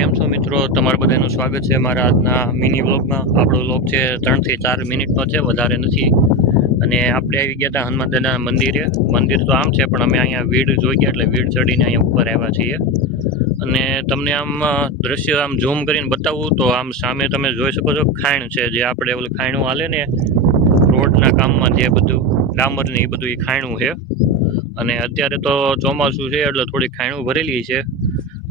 કેમ છો મિત્રો? તમારા બધાનું સ્વાગત છે મારા આજના મિની વ્લોગમાં. આપણો વ્લોગ છે 3 થી 4 મિનિટનો છે, વધારે નથી. અને આપણે આવી ગયા હતા હનુમાન દાદાના મંદિરે. મંદિર તો આમ છે, પણ અમે અહીંયા વીડ જોઈ ગયા એટલે વીડ ચડીને અહીંયા ઉપર આવ્યા છીએ. અને તમને આમ દ્રશ્ય આમ ઝૂમ કરીને બતાવું તો આમ સામે તમે જોઈ શકો છો ખાણ છે, જે આપણે ઓલું ખાણું હાલે ને રોડના કામમાં જે બધું ડામર ને એ બધું એ ખાણું છે. અને અત્યારે તો ચોમાસું છે એટલે થોડી ખાણું ભરેલી છે.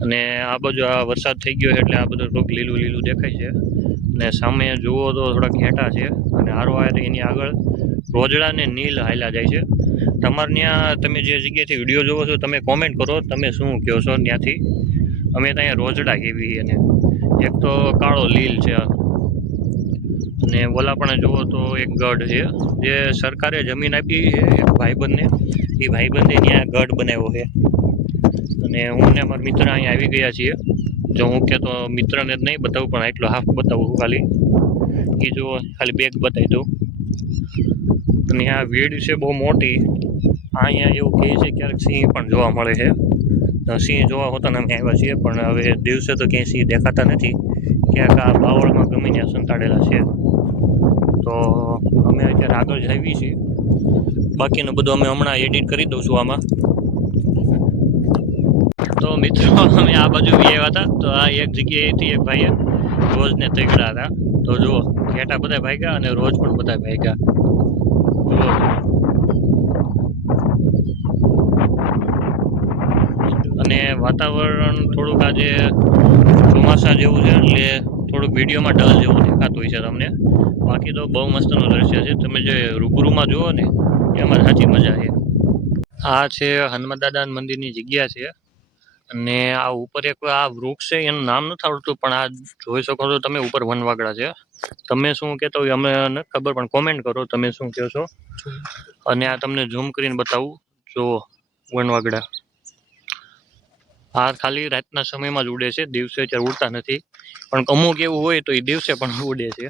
અને આ બાજુ આ વરસાદ થઈ ગયો એટલે આ બધું થોડુંક લીલું લીલું દેખાય છે. અને સામે જુઓ તો થોડા ઘેટા છે અને હારો એની આગળ રોજડા ને નીલ હાલ્યા જાય છે. તમારે ત્યાં તમે જે જગ્યાએથી વિડીયો જોવો છો તમે કોમેન્ટ કરો, તમે શું કહો છો ત્યાંથી. અમે તો અહીંયા રોજડા કેવી અને એક તો કાળો લીલ છે. અને ઓલા પણ જુઓ તો એક ગઢ છે, જે સરકારે જમીન આપી છે એક ભાઈબંધને. એ ભાઈબંધે ત્યાં ગઢ બનાવ્યો છે. અને હું ને અમારા મિત્ર અહીંયા આવી ગયા છીએ. જો હું કે તો મિત્રને જ નહીં બતાવું, પણ એટલો હાફ બતાવું ખાલી. એ જો ખાલી બેગ બતાવી દઉં. અને આ વીડ છે બહુ મોટી. અહીંયા એવું કહે છે ક્યારેક સિંહ પણ જોવા મળે છે. સિંહ જોવા હોતા અમે આવ્યા છીએ, પણ હવે દિવસે તો ક્યાંય સિંહ દેખાતા નથી. ક્યાંક આ બાવળમાં ગમે ત્યાં સંતાડેલા છે. તો અમે અત્યારે આગળ જ આવી છીએ. બાકીનું બધું અમે હમણાં એડિટ કરી દઉં છું આમાં. તો મિત્રો અમે આ બાજુ બી આવ્યા હતા, તો આ એક જગ્યાએથી એક ભાઈએ રોજને તગડા હતા. તો જુઓ ઘેટા બધા ભાગ્યા અને રોજ પણ બધા ભાગ્યા. જુઓ અને વાતાવરણ થોડુંક આજે ચોમાસા જેવું છે એટલે થોડુંક વિડીયોમાં ડલ જેવું દેખાતું હોય છે તમને. બાકી તો બહુ મસ્તનું દ્રશ્ય છે. તમે જે રૂબરૂમાં જુઓ ને એમાં સાચી મજા છે. આ છે હનુમાન દાદા મંદિરની જગ્યા છે. અને આ ઉપર એક આ વૃક્ષ છે, એનું નામ નથી આવડતું, પણ આ જોઈ શકો છો તમે ઉપર વનવાગડા છે. તમે શું કહેતો હોય અમે નથી ખબર, પણ કોમેન્ટ કરો તમે શું કહો છો. અને આ તમને ઝૂમ કરીને બતાવું, જુઓ વનવાગડા. આ ખાલી રાતના સમયમાં જ ઉડે છે, દિવસે અત્યારે ઉડતા નથી. પણ અમુક એવું હોય તો એ દિવસે પણ ઉડે છે.